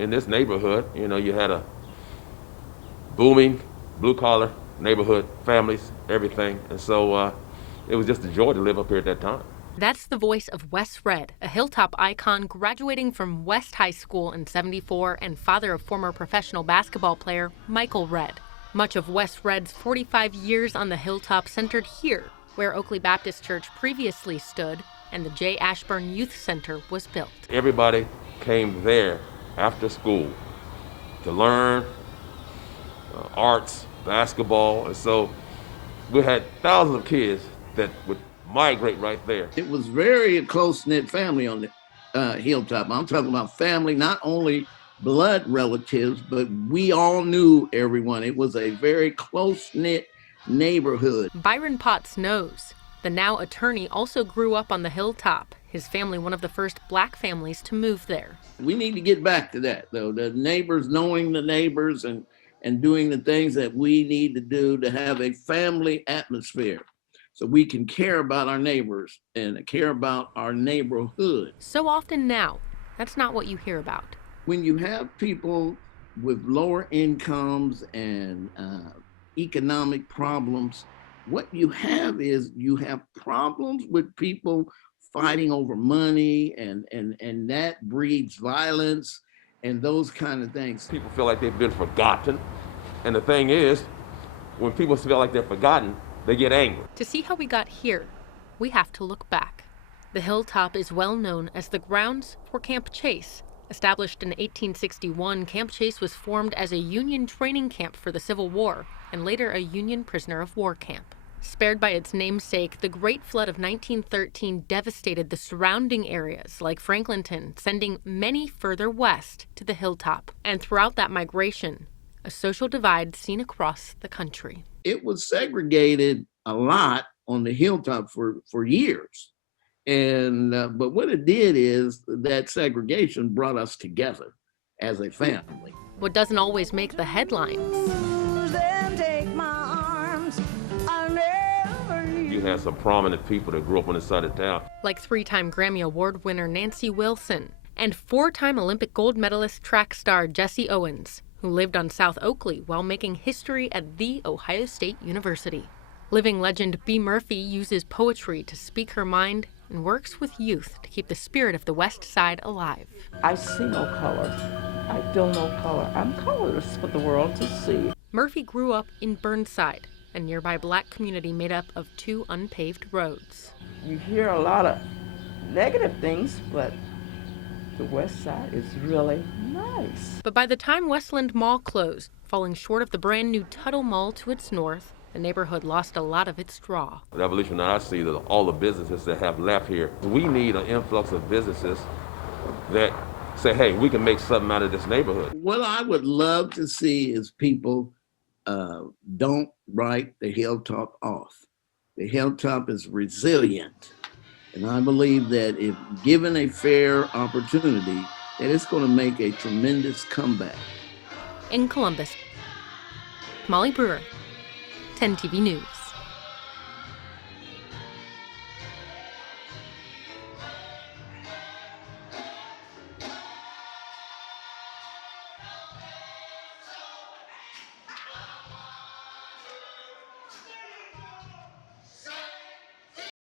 in this neighborhood. You know, you had a booming blue-collar neighborhood, families, everything. And so it was just a joy to live up here at that time. That's the voice of Wes Redd, a Hilltop icon graduating from West High School in '74 and father of former professional basketball player Michael Redd. Much of Wes Redd's 45 years on the Hilltop centered here, where Oakley Baptist Church previously stood and the J. Ashburn Youth Center was built. Everybody came there after school to learn arts, basketball, and so we had thousands of kids that would migrate right there. It was very close-knit family on the Hilltop. I'm talking about family, not only blood relatives, but we all knew everyone. It was a very close-knit neighborhood. Byron Potts knows. The now attorney also grew up on the Hilltop, his family one of the first black families to move there. We need to get back to that, though. The neighbors, knowing the neighbors and doing the things that we need to do to have a family atmosphere so we can care about our neighbors and care about our neighborhood. So often now, that's not what you hear about. When you have people with lower incomes and economic problems, what you have is you have problems with people fighting over money, and that breeds violence and those kind of things. People feel like they've been forgotten. And the thing is, when people feel like they're forgotten, they get angry. To see how we got here, we have to look back. The Hilltop is well known as the grounds for Camp Chase. Established in 1861, Camp Chase was formed as a Union training camp for the Civil War and later a Union prisoner of war camp. Spared by its namesake, the Great Flood of 1913 devastated the surrounding areas like Franklinton, sending many further west to the Hilltop. And throughout that migration, a social divide seen across the country. It was segregated a lot on the Hilltop for years. And but what it did is that segregation brought us together as a family. What doesn't always make the headlines. You had some prominent people that grew up on this side of town. Like 3-time Grammy Award winner Nancy Wilson and 4-time Olympic gold medalist track star Jesse Owens, who lived on South Oakley while making history at The Ohio State University. Living legend Bea Murphy uses poetry to speak her mind and works with youth to keep the spirit of the West Side alive. I see no color. I feel no color. I'm colorless for the world to see. Murphy grew up in Burnside, a nearby black community made up of 2 unpaved roads. You hear a lot of negative things, but the West Side is really nice. But by the time Westland Mall closed, falling short of the brand new Tuttle Mall to its north, the neighborhood lost a lot of its draw. The evolution that I see, that all the businesses that have left here, we need an influx of businesses that say, hey, we can make something out of this neighborhood. What I would love to see is people don't write the Hilltop off. The Hilltop is resilient. And I believe that if given a fair opportunity, that it's going to make a tremendous comeback. In Columbus, Molly Brewer, 10 TV News.